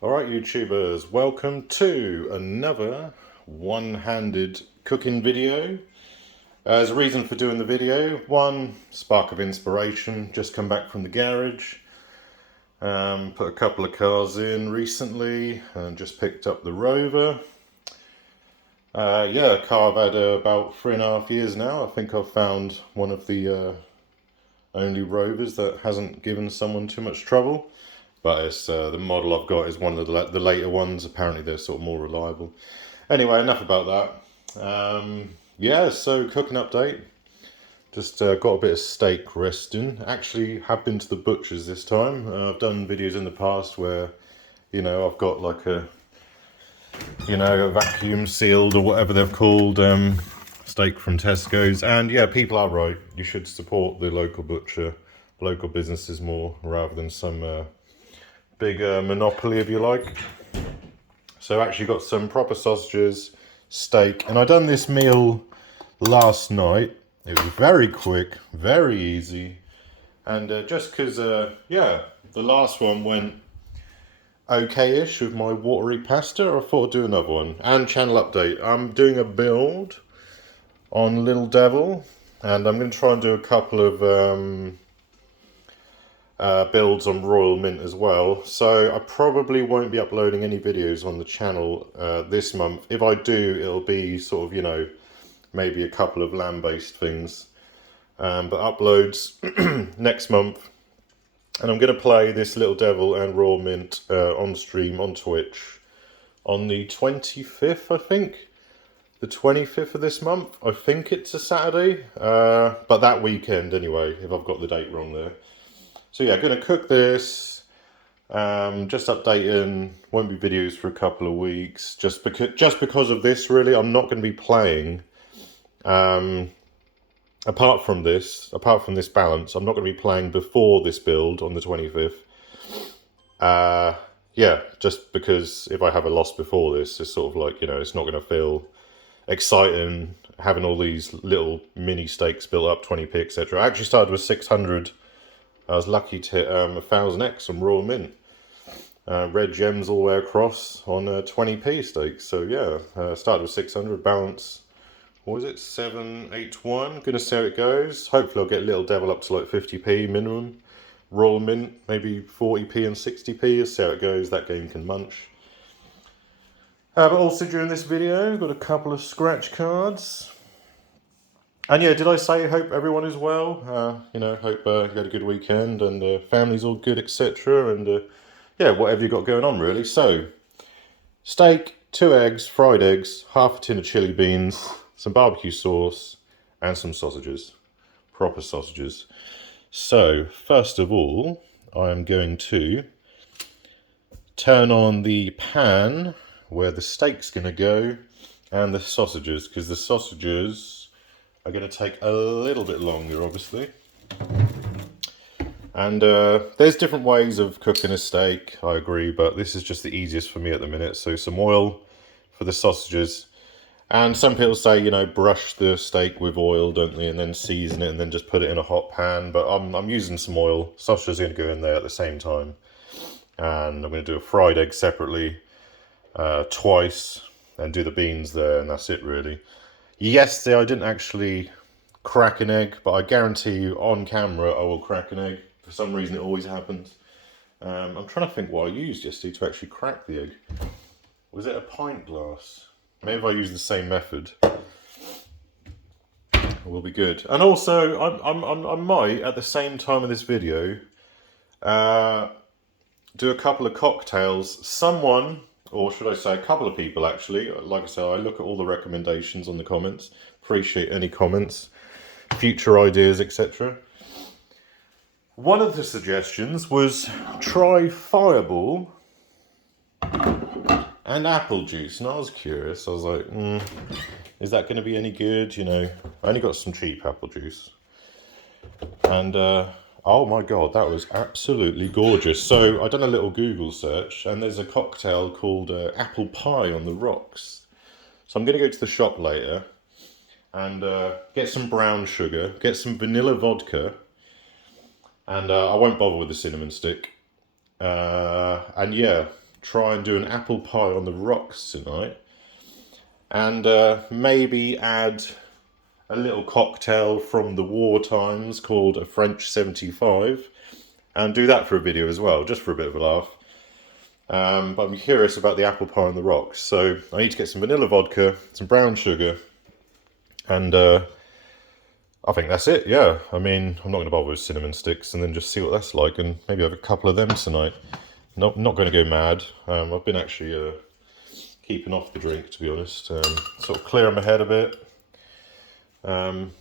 Alright YouTubers, welcome to another one-handed cooking video. As a reason for doing the video, one, spark of inspiration, just come back from the garage, put a couple of cars in recently and just picked up the Rover. A car I've had about 3.5 years now. I think I've found one of the only Rovers that hasn't given someone too much trouble. But it's the model I've got is one of the later ones. Apparently they're sort of more reliable. Anyway, enough about that. So cooking update. Just got a bit of steak resting. Actually have been to the butcher's this time. I've done videos in the past where, I've got like a vacuum sealed or whatever they've called steak from Tesco's. And yeah, people are right. You should support the local butcher, local businesses more rather than some big monopoly, if you like. So actually got some proper sausages, steak, and I done this meal last night. It was very quick, very easy, and just because the last one went okay-ish with my watery pasta, I thought I'd do another one. And channel update, I'm doing a build on Little Devil, and I'm going to try and do a couple of builds on Royal Mint as well. So I probably won't be uploading any videos on the channel this month. If I do, it'll be sort of, maybe a couple of land-based things. But uploads next month. And I'm going to play this Little Devil and Royal Mint on stream on Twitch on the 25th, I think. The 25th of this month. I think it's a Saturday. But that weekend anyway, if I've got the date wrong there. So yeah, going to cook this, just updating, won't be videos for a couple of weeks, just because of this really. I'm not going to be playing, apart from this balance, I'm not going to be playing before this build on the 25th. Just because if I have a loss before this, it's sort of like, it's not going to feel exciting having all these little mini stakes built up, 20p, etc. I actually started with 600. I was lucky to hit 1000x on Royal Mint. Red gems all the way across on 20p stakes. So yeah, started with 600, balance, what was it, 781. Gonna see how it goes. Hopefully I'll get Little Devil up to like 50p minimum. Royal Mint, maybe 40p and 60p. See how it goes. That game can munch. But also during this video, got a couple of scratch cards. And yeah, did I say hope everyone is well? Hope you had a good weekend and family's all good, etc. And whatever you got going on really. So, steak, 2 eggs, fried eggs, half a tin of chili beans, some barbecue sauce, and some sausages. Proper sausages. So, first of all, I am going to turn on the pan where the steak's going to go and the sausages, because the sausages are going to take a little bit longer, obviously. And there's different ways of cooking a steak, I agree, but this is just the easiest for me at the minute. So some oil for the sausages. And some people say, brush the steak with oil, don't they, and then season it and then just put it in a hot pan. But I'm using some oil. Sausages are going to go in there at the same time. And I'm going to do a fried egg separately twice and do the beans there, and that's it really. Yesterday I didn't actually crack an egg, but I guarantee you on camera I will crack an egg. For some reason it always happens. I'm trying to think what I used yesterday to actually crack the egg. Was it a pint glass? Maybe if I use the same method, it will be good. And also I might at the same time of this video do a couple of cocktails. Someone, or should I say a couple of people actually, like I said, I look at all the recommendations on the comments, appreciate any comments, future ideas, etc. One of the suggestions was try Fireball and apple juice, and I was curious. I was like, is that going to be any good? I only got some cheap apple juice. And oh my god, that was absolutely gorgeous. So I done a little Google search, and there's a cocktail called apple pie on the rocks. So I'm going to go to the shop later and get some brown sugar, get some vanilla vodka, and I won't bother with the cinnamon stick. And yeah, try and do an apple pie on the rocks tonight, and maybe add a little cocktail from the war times called a French 75, and do that for a video as well, just for a bit of a laugh. But I'm curious about the apple pie on the rocks, so I need to get some vanilla vodka, some brown sugar, and I think that's it, yeah. I mean, I'm not going to bother with cinnamon sticks, and then just see what that's like, and maybe have a couple of them tonight. Not going to go mad. I've been actually keeping off the drink, to be honest. Sort of clear my head a bit. I'm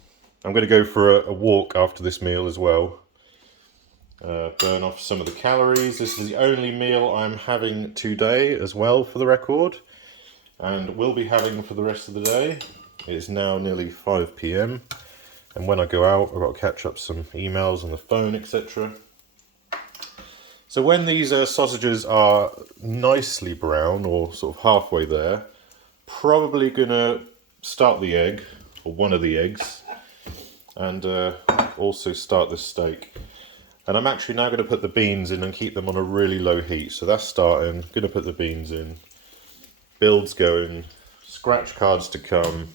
going to go for a walk after this meal as well. Burn off some of the calories. This is the only meal I'm having today as well, for the record, and will be having for the rest of the day. It's now nearly 5 p.m. and when I go out, I've got to catch up some emails on the phone, etc. So when these sausages are nicely brown, or sort of halfway there, probably gonna start the egg, or one of the eggs, and also start the steak. And I'm actually now going to put the beans in and keep them on a really low heat. So that's starting. Going to put the beans in. Build's going. Scratch cards to come.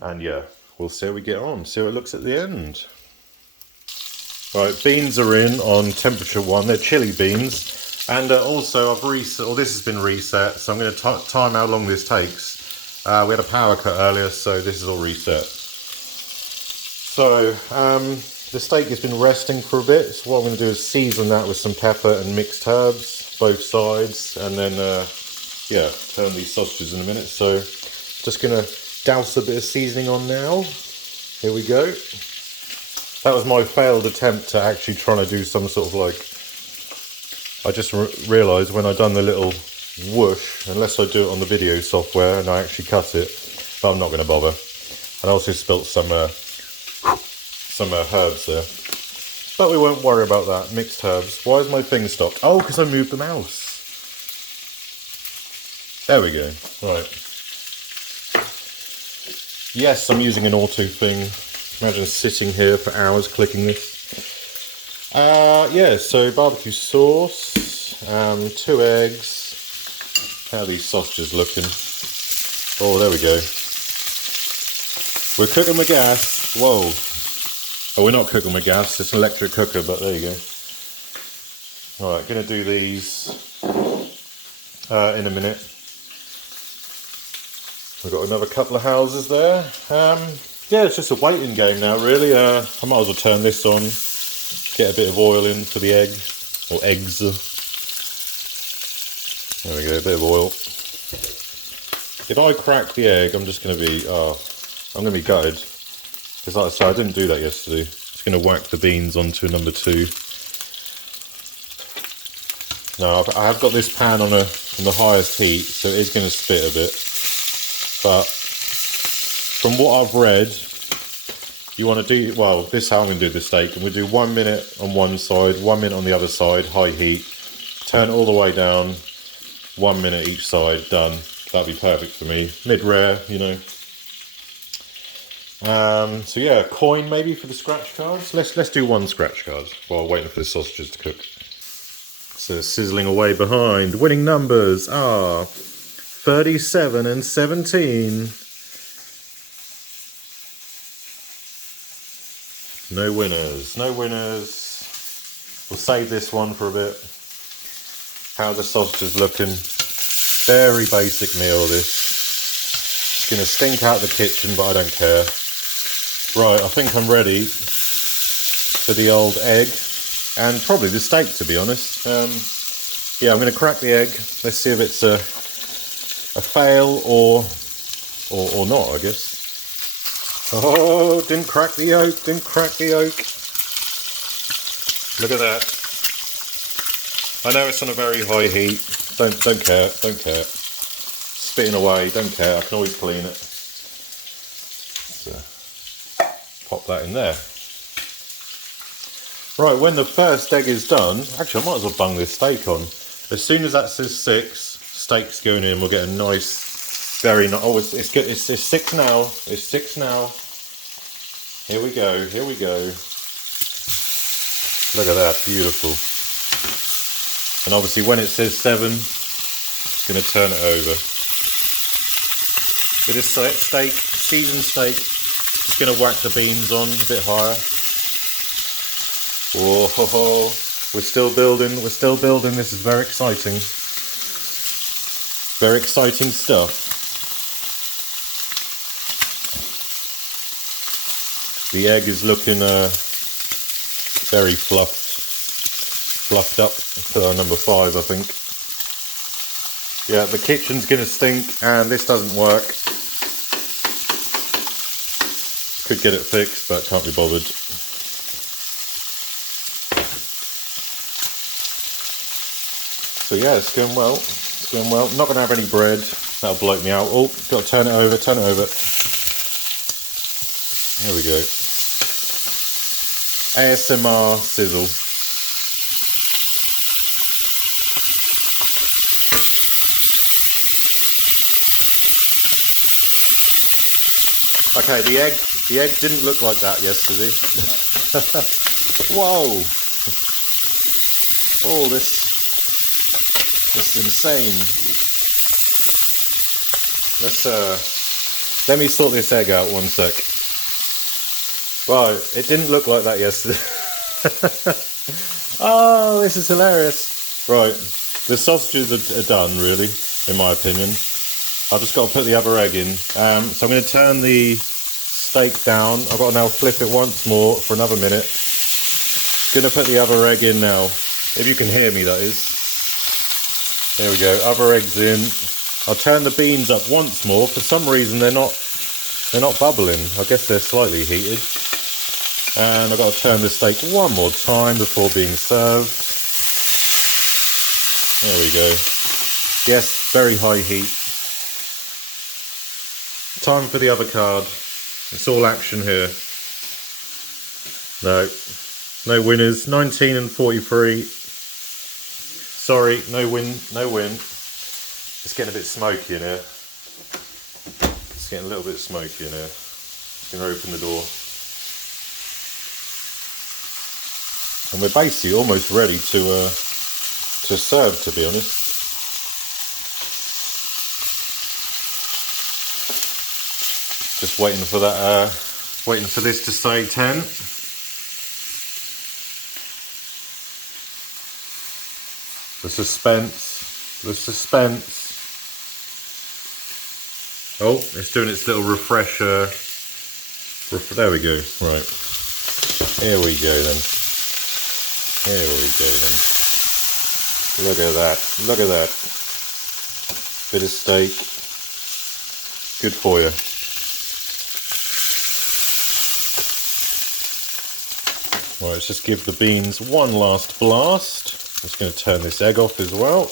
And yeah, we'll see how we get on. See how it looks at the end. Right, beans are in on temperature 1. They're chili beans. And also I've reset, or this has been reset. So I'm going to time how long this takes. We had a power cut earlier, so this is all reset. So, the steak has been resting for a bit, so what I'm going to do is season that with some pepper and mixed herbs, both sides, and then, yeah, turn these sausages in a minute. So, just going to douse a bit of seasoning on now. Here we go. That was my failed attempt to actually trying to do some sort of like, I just realised when I done the little whoosh, unless I do it on the video software and I actually cut it, but I'm not going to bother. And I also spilt some herbs there, but we won't worry about that. Mixed herbs. Why is my thing stopped? Oh, because I moved the mouse. There we go. Right. Yes, I'm using an auto thing. Imagine sitting here for hours clicking this. Yeah, so barbecue sauce, 2 eggs. How are these sausages looking? Oh, there we go. We're cooking with gas. Whoa. Oh, we're not cooking with gas, it's an electric cooker, but there you go. Alright, going to do these in a minute. We've got another couple of houses there. Yeah, it's just a waiting game now, really. I might as well turn this on, get a bit of oil in for the egg, or eggs. There we go, a bit of oil. If I crack the egg, I'm just going to be, I'm going to be gutted. Because like I said, I didn't do that yesterday. Just going to whack the beans onto number 2. Now, I have got this pan on the highest heat, so it is going to spit a bit. But from what I've read, you want to do, well, this is how I'm going to do the steak. And we do 1 minute on one side, 1 minute on the other side, high heat. Turn it all the way down, 1 minute each side, done. That'd be perfect for me. Mid-rare, you know. So yeah, coin maybe for the scratch cards. Let's do 1 scratch card while waiting for the sausages to cook. So sizzling away behind. Winning numbers are 37 and 17. No winners. No winners. We'll save this one for a bit. How are the sausages looking? Very basic meal this. It's going to stink out the kitchen, but I don't care. Right, I think I'm ready for the old egg and probably the steak, to be honest. Yeah, I'm going to crack the egg. Let's see if it's a fail or not, I guess. Oh, didn't crack the yolk, didn't crack the yolk. Look at that. I know it's on a very high heat. Don't care, don't care. Spitting away, don't care. I can always clean it. So, pop that in there. Right, when the first egg is done, actually I might as well bung this steak on. As soon as that says 6, steak's going in. We'll get a nice, very nice. Oh, it's good. It's 6 now. It's 6 now. Here we go. Here we go. Look at that, beautiful. And obviously when it says 7, it's going to turn it over. Bit of steak, seasoned steak. Just going to whack the beans on a bit higher. Whoa, we're still building, This is very exciting. Very exciting stuff. The egg is looking very fluffed up for number 5, I think. Yeah, the kitchen's gonna stink and this doesn't work. Could get it fixed, but can't be bothered. So yeah, it's going well. It's going well. Not gonna have any bread. That'll bloat me out. Oh, got to turn it over. There we go. ASMR sizzle. Okay, the egg didn't look like that yesterday. Whoa! Oh, this is insane. Let me sort this egg out 1 sec. Right, it didn't look like that yesterday. Oh, this is hilarious. Right, the sausages are done, really, in my opinion. I've just got to put the other egg in. So I'm going to turn the steak down. I've got to now flip it once more for another minute. Going to put the other egg in now. If you can hear me, that is. There we go, other eggs in. I'll turn the beans up once more. For some reason, they're not bubbling. I guess they're slightly heated. And I've got to turn the steak one more time before being served. There we go. Yes, very high heat. Time for the other card. It's all action here. No winners. 19 and 43. Sorry, no win. It's getting a bit smoky in here. It's getting a little bit smoky in here. I'm going to open the door. And we're basically almost ready to serve, to be honest. Just waiting for that. Waiting for this to say 10. The suspense. Oh, it's doing its little refresher. There we go. Right. Here we go then. Look at that. Bit of steak. Good for you. Right, let's just give the beans one last blast. I'm just going to turn this egg off as well.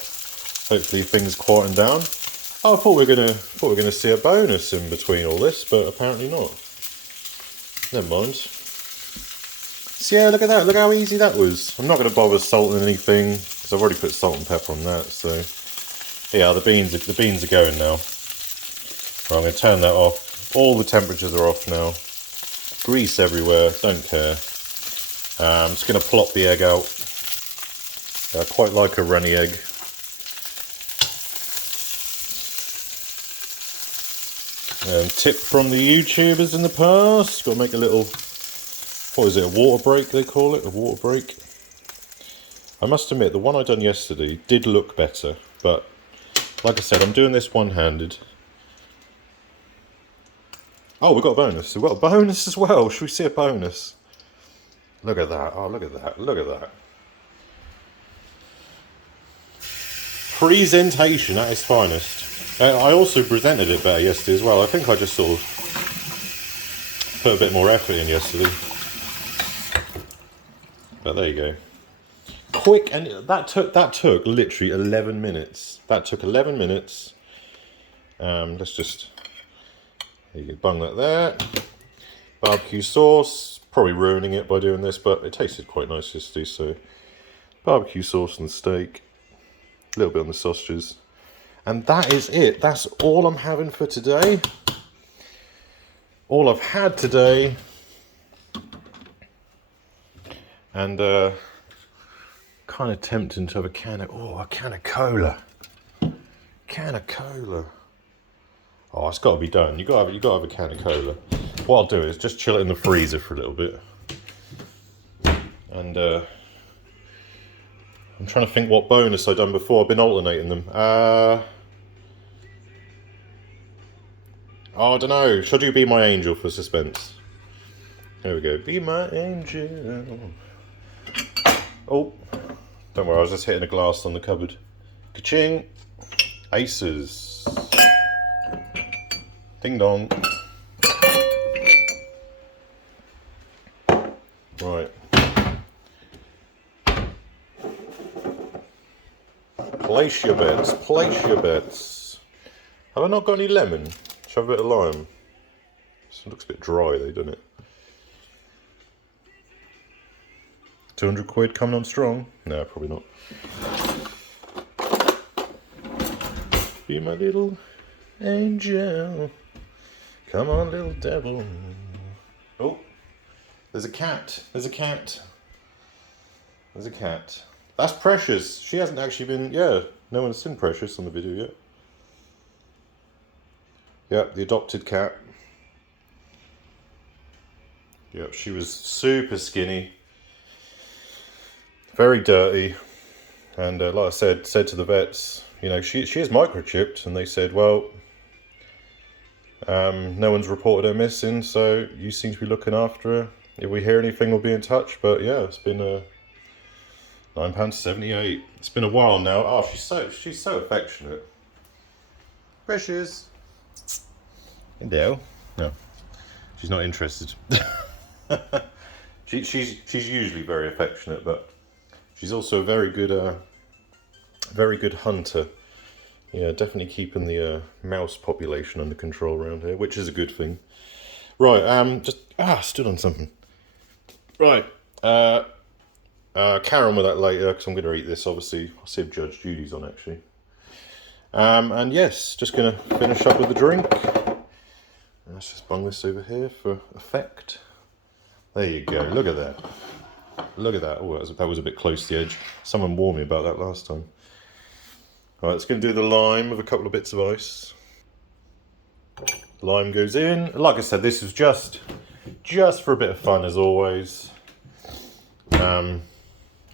Hopefully things quieten down. Oh, I thought we were going to see a bonus in between all this, but apparently not. Never mind. So yeah, look at that. Look how easy that was. I'm not going to bother salting anything because I've already put salt and pepper on that. So yeah, the beans are going now. Right, I'm going to turn that off. All the temperatures are off now. Grease everywhere. Don't care. I'm just going to plop the egg out. I quite like a runny egg. Tip from the YouTubers in the past, got to make a little, what is it, a water break they call it, a water break. I must admit, the one I done yesterday did look better, but like I said, I'm doing this one-handed. Oh, we've got a bonus as well. Should we see a bonus? Look at that, oh look at that. Presentation at its finest. I also presented it better yesterday as well. I think I just sort of put a bit more effort in yesterday. But there you go. Quick, and that took literally 11 minutes. That took 11 minutes. Let's just, there you go, bung that there. Barbecue sauce, probably ruining it by doing this, but it tasted quite nice yesterday, so barbecue sauce and steak. A little bit on the sausages. And that is it. That's all I'm having for today. All I've had today. And Kind of tempting to have a can of cola. Can of cola. Oh, it's got to be done. You got to have a can of cola. What I'll do is just chill it in the freezer for a little bit. And I'm trying to think what bonus I've done before. I've been alternating them. Oh, I don't know. Should I do Be My Angel for suspense? There we go. Be my angel. Oh, don't worry. I was just hitting a glass on the cupboard. Ka-ching. Aces. Ding dong. Right. Place your bets. Place your bets. Have I not got any lemon? Should I have a bit of lime? This looks a bit dry though, doesn't it? 200 quid coming on strong? No, probably not. Be my little angel. Come on, little devil. Oh, there's a cat. There's a cat. There's a cat. That's Precious. She hasn't actually been... Yeah, no one's seen Precious on the video yet. Yep, the adopted cat. Yep, she was super skinny. Very dirty. And like I said to the vets, you know, she is microchipped. And they said, well, no one's reported her missing, so you seem to be looking after her. If we hear anything, we'll be in touch. But yeah, it's been £9.78. It's been a while now. Oh, she's so affectionate. Precious. Hello. No, she's not interested. She's usually very affectionate, but she's also a very good hunter. Yeah, definitely keeping the mouse population under control around here, which is a good thing. Right, stood on something. Right, carry on with that later, because I'm going to eat this, obviously. I'll see if Judge Judy's on, actually. And yes, just going to finish up with the drink. Let's just bung this over here for effect. There you go, look at that. Look at that. Oh, that was a bit close to the edge. Someone warned me about that last time. All right, it's going to do the lime with a couple of bits of ice. Lime goes in. Like I said, this was just for a bit of fun, as always. It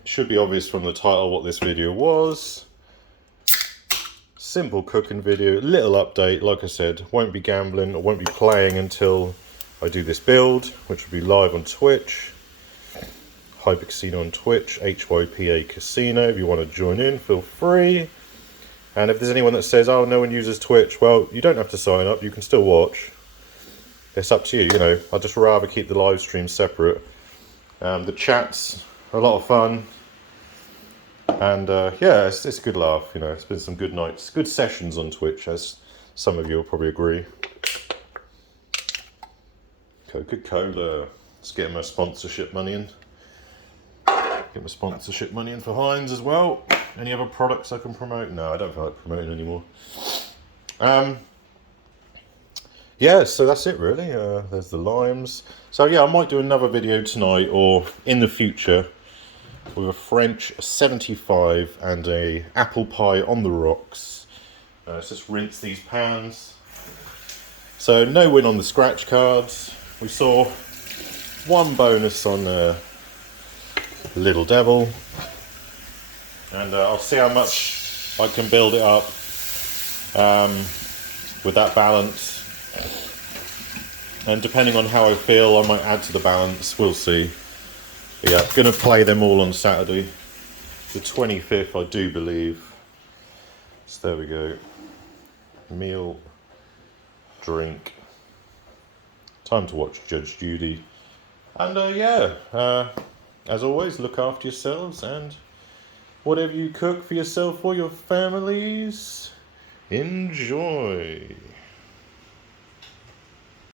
should be obvious from the title what this video was. Simple cooking video, little update. Like I said, won't be gambling, I won't be playing until I do this build, which will be live on Twitch. Hypa Casino on Twitch, HYPA Casino. If you want to join in, feel free. And if there's anyone that says, oh, no one uses Twitch, well, you don't have to sign up, you can still watch. It's up to you, you know. I'd just rather keep the live streams separate. The chat's a lot of fun. And yeah, it's a good laugh, you know. It's been some good nights, good sessions on Twitch, as some of you will probably agree. Coca-Cola. Let's get my sponsorship money in. Get my sponsorship money in for Heinz as well. Any other products I can promote? No, I don't feel like promoting anymore. Yeah, so that's it really. There's the limes. So yeah, I might do another video tonight or in the future with a French 75 and a apple pie on the rocks. Let's just rinse these pans. So no win on the scratch cards. We saw one bonus on Little Devil. And I'll see how much I can build it up with that balance. And depending on how I feel, I might add to the balance. We'll see. But yeah, going to play them all on Saturday. The 25th, I do believe. So there we go. Meal, drink. Time to watch Judge Judy. And yeah, as always, look after yourselves and whatever you cook for yourself or your families, enjoy.